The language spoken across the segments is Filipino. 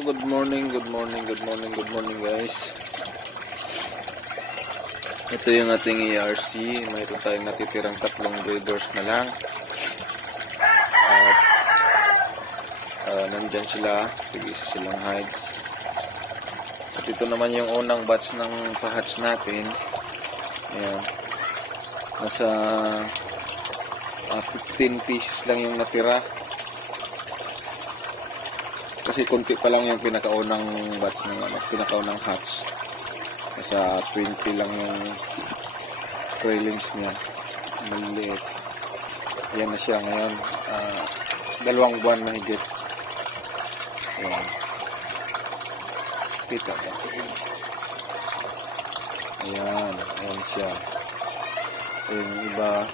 So good morning guys. Ito yung ating ERC. Mayroon tayong natitirang 3 breeders na lang. At nandyan sila. Tig-isa silang hides. At ito naman yung unang batch ng pahatch natin. Ayan. Nasa 15 pieces lang yung natira. Kasi konti pa lang yung pinakaunang batch ng pinakaunang hatch. Nasa 20 lang yung trailings niya. Maliit. Yan na siya ngayon. 2 buwan na higit. Ayan. Kita ba? Ayan. Ayan siya. Yung iba.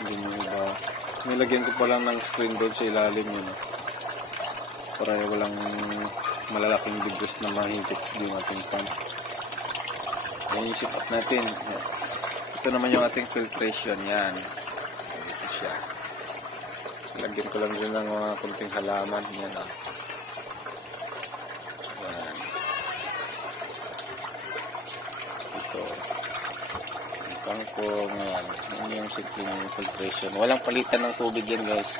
Hindi yung iba. Nilagyan ko pa lang ng screen doon sa ilalim yun. Para walang malalaking debris na mahigit yung ating pan. Ayan yung sit up natin. Ito naman yung ating filtration. Yan. Ito siya. Lagyan ko lang din ng mga kunting halaman. Yan ah. Yan. Ito. Ang kangkong. Yan. Yan yung simpleng filtration. Walang palitan ng tubig yan guys.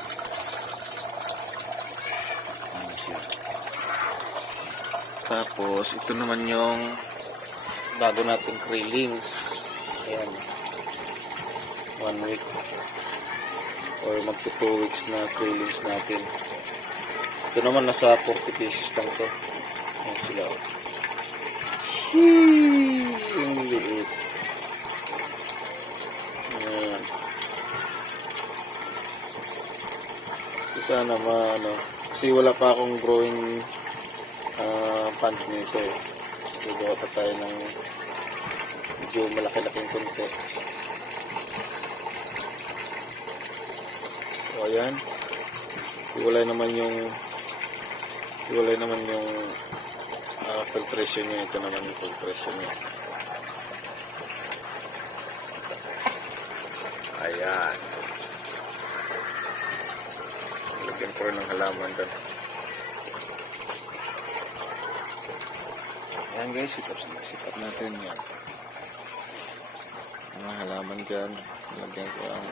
Tapos, ito naman yung bago nating trailings. Ayan. 1 week. Or magto 2 weeks na trailings natin. Ito naman nasa 40 pieces lang to. Ayan sila. Ang liit. Ayan. So, sana kasi wala pa akong growing pants nito eh. Gagawa pa tayo ng medyo malaki-laking konti. So ayan. Iwalay naman yung filtration niya. Ito naman yung filtration niya. Ayan. Lagyan ko rin ng halaman doon. Ayan guys, sit up natin yan. Mga halaman dyan. Lagyan ko ang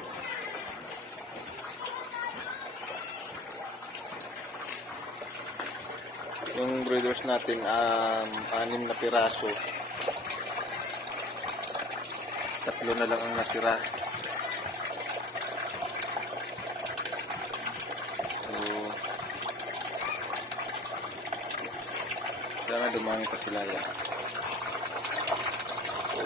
yung breeders natin 6 na piraso. 3 na lang ang natira. Sana dumami pa sila yan. So,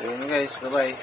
yun guys, bye bye.